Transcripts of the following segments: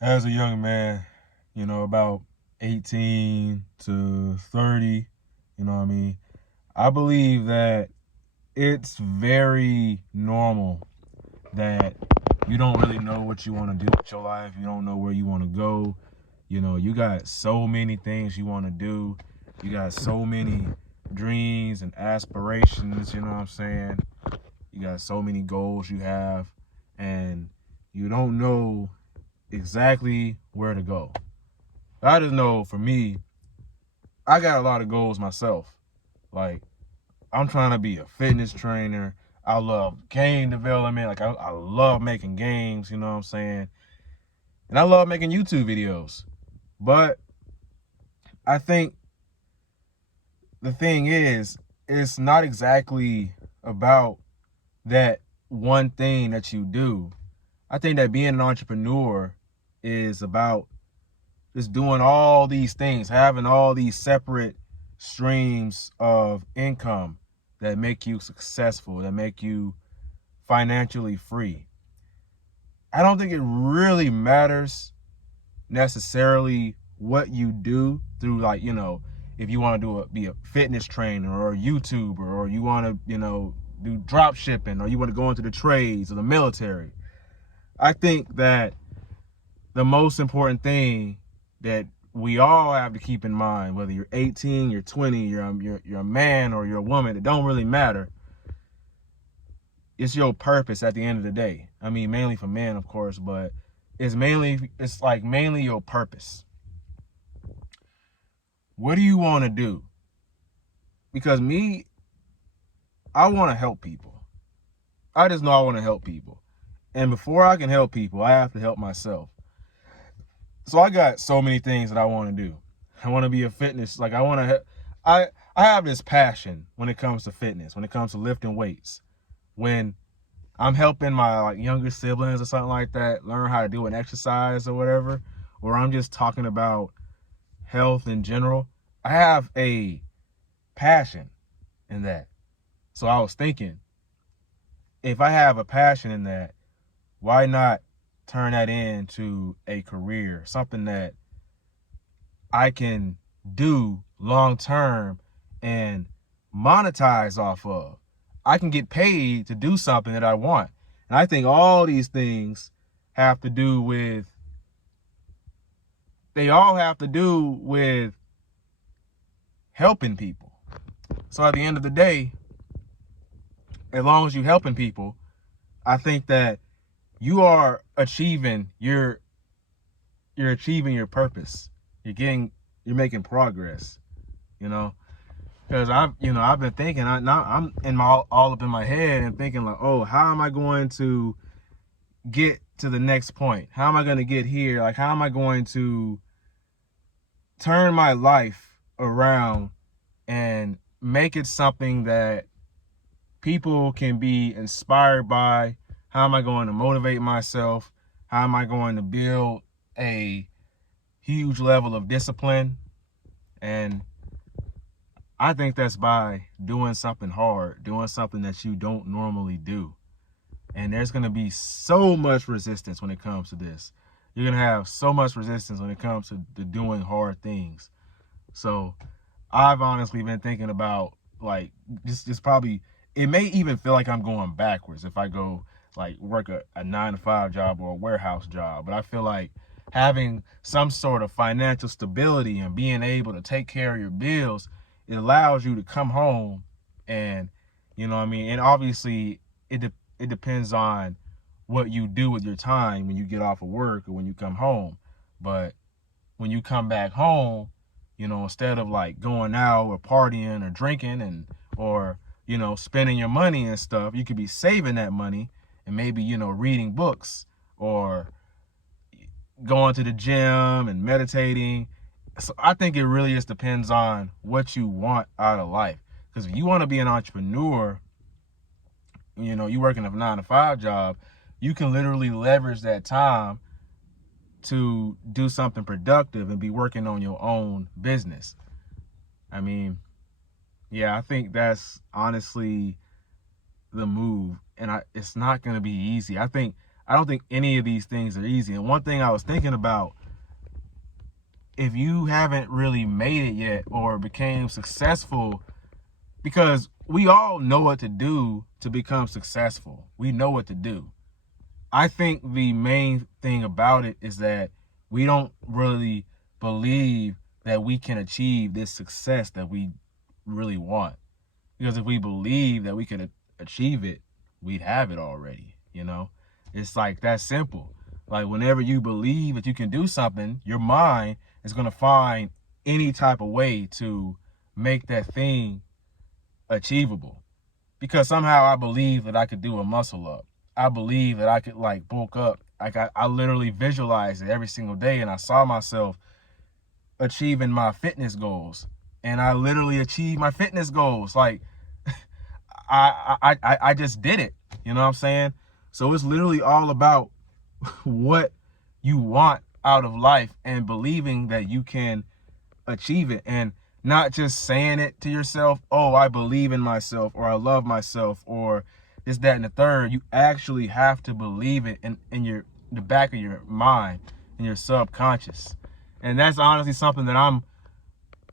As a young man, about 18 to 30, you know what I mean? I believe that it's very normal that you don't really know what you want to do with your life. You don't know where you want to go. You got so many things you want to do. You got so many dreams and aspirations, you know what I'm saying? You got so many goals you have, and you don't know exactly where to go. I just know for me, I got a lot of goals myself. Like, I'm trying to be a fitness trainer. I love game development. Like, I love making games, you know what I'm saying? And I love making YouTube videos. But I think the thing is, it's not exactly about that one thing that you do. I think that being an entrepreneur is about just doing all these things, having all these separate streams of income that make you successful, that make you financially free. I don't think it really matters necessarily what you do through, like, if you want to be a fitness trainer or a YouTuber, or you want to, do drop shipping, or you want to go into the trades or the military. I think that the most important thing that we all have to keep in mind, whether you're 18, you're 20, you're a man or you're a woman, it don't really matter. It's your purpose at the end of the day. I mean, mainly for men, of course, but it's like mainly your purpose. What do you want to do? Because me, I want to help people. I just know I want to help people. And before I can help people, I have to help myself. So I got so many things that I want to do. I want to be a fitness, like I I have this passion when it comes to fitness, when it comes to lifting weights. When I'm helping my like younger siblings or something like that learn how to do an exercise or whatever, or I'm just talking about health in general, I have a passion in that. So I was thinking, if I have a passion in that, why not turn that into a career, something that I can do long term and monetize off of. I can get paid to do something that I want. And I think all these things have to do with, they all have to do with helping people. So at the end of the day, as long as you're helping people, I think that you are achieving you're achieving your purpose. You're making progress, you know? Because I've been thinking, now I'm in my all up in my head and thinking like, oh, how am I going to get to the next point? How am I going to get here? Like, how am I going to turn my life around and make it something that people can be inspired by? How am I going to motivate myself? How am I going to build a huge level of discipline? And I think that's by doing something hard, doing something that you don't normally do. And there's going to be so much resistance when it comes to this. You're going to have so much resistance when it comes to doing hard things. So I've honestly been thinking about, like, just probably, it may even feel like I'm going backwards if I go like work a 9 to 5 job or a warehouse job. But I feel like having some sort of financial stability and being able to take care of your bills, it allows you to come home and, you know what I mean? And obviously it depends on what you do with your time when you get off of work or when you come home. But when you come back home, instead of like going out or partying or drinking and or spending your money and stuff, you could be saving that money and maybe reading books or going to the gym and meditating. So I think it really just depends on what you want out of life. Because if you want to be an entrepreneur, you working a 9 to 5 job, you can literally leverage that time to do something productive and be working on your own business. I mean, yeah, I think that's honestly the move. And it's not going to be easy. I think I don't think any of these things are easy. And one thing I was thinking about, if you haven't really made it yet or became successful, because we all know what to do to become successful. We know what to do. I think the main thing about it is that we don't really believe that we can achieve this success that we really want. Because if we believe that we can achieve it, we'd have it already, you know? It's like that simple. Like whenever you believe that you can do something, your mind is going to find any type of way to make that thing achievable. Because somehow I believe that I could do a muscle up. I believe that I could like bulk up. Like I literally visualized it every single day, and I saw myself achieving my fitness goals, and I literally achieved my fitness goals. Like I just did it. You know what I'm saying? So it's literally all about what you want out of life and believing that you can achieve it, and not just saying it to yourself, oh, I believe in myself, or I love myself, or this, that, and the third. You actually have to believe it in the back of your mind, in your subconscious. And that's honestly something that I'm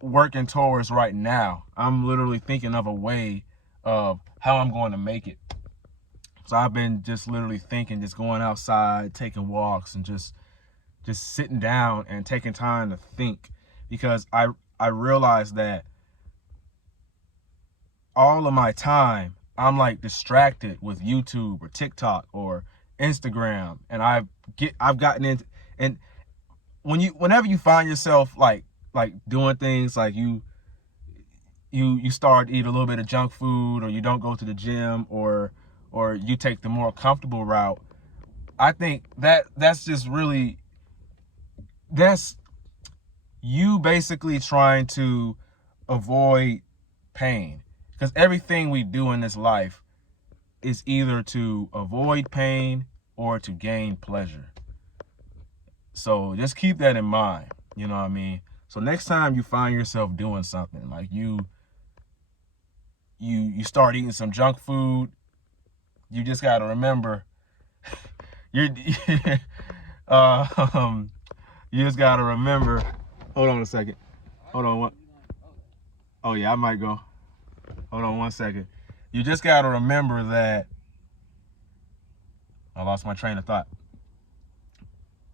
working towards right now. I'm literally thinking of a way of how I'm going to make it. So I've been just literally thinking, just going outside, taking walks, and just sitting down and taking time to think, because I realized that all of my time I'm like distracted with YouTube or TikTok or Instagram, and I've gotten into, and whenever you find yourself like doing things like you start to eat a little bit of junk food, or you don't go to the gym, or you take the more comfortable route, I think that's just really, that's you basically trying to avoid pain. Because everything we do in this life is either to avoid pain or to gain pleasure. So just keep that in mind, you know what I mean? So next time you find yourself doing something, like you start eating some junk food, you just got to remember, you're you just got to remember, hold on a second. Hold on. What? Oh, yeah, I might go. Hold on 1 second. You just got to remember that I lost my train of thought.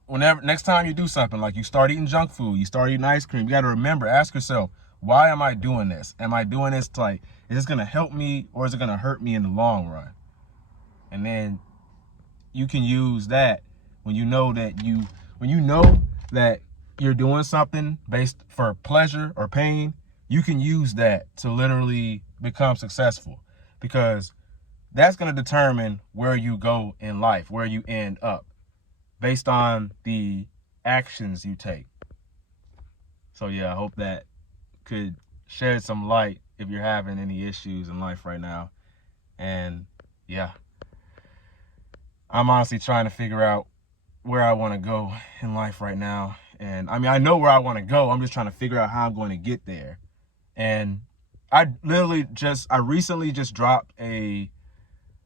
Whenever, next time you do something, like you start eating junk food, you start eating ice cream, you got to remember, ask yourself, why am I doing this? Am I doing this to, like, is this going to help me, or is it going to hurt me in the long run? And then you can use that when you know that you're doing something based for pleasure or pain. You can use that to literally become successful, because that's going to determine where you go in life, where you end up, based on the actions you take. So yeah, I hope that could shed some light if you're having any issues in life right now. And yeah, I'm honestly trying to figure out where I want to go in life right now. And I mean, I know where I want to go. I'm just trying to figure out how I'm going to get there. And I recently just dropped a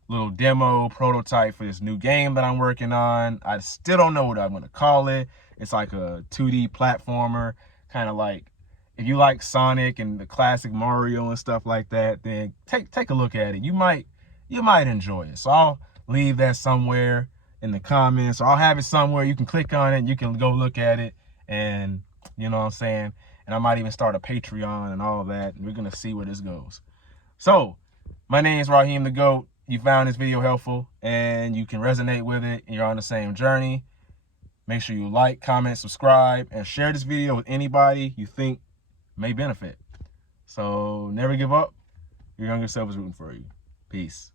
little demo prototype for this new game that I'm working on. I still don't know what I'm going to call it. It's like a 2D platformer, kind of like, if you like Sonic and the classic Mario and stuff like that, then take a look at it. You might enjoy it. So I'll leave that somewhere in the comments, or I'll have it somewhere. You can click on it and you can go look at it, and you know what I'm saying? And I might even start a Patreon and all that, and we're going to see where this goes. So my name is Raheem the GOAT. You found this video helpful and you can resonate with it, and you're on the same journey. Make sure you like, comment, subscribe, and share this video with anybody you think may benefit. So never give up. Your younger self is rooting for you. Peace.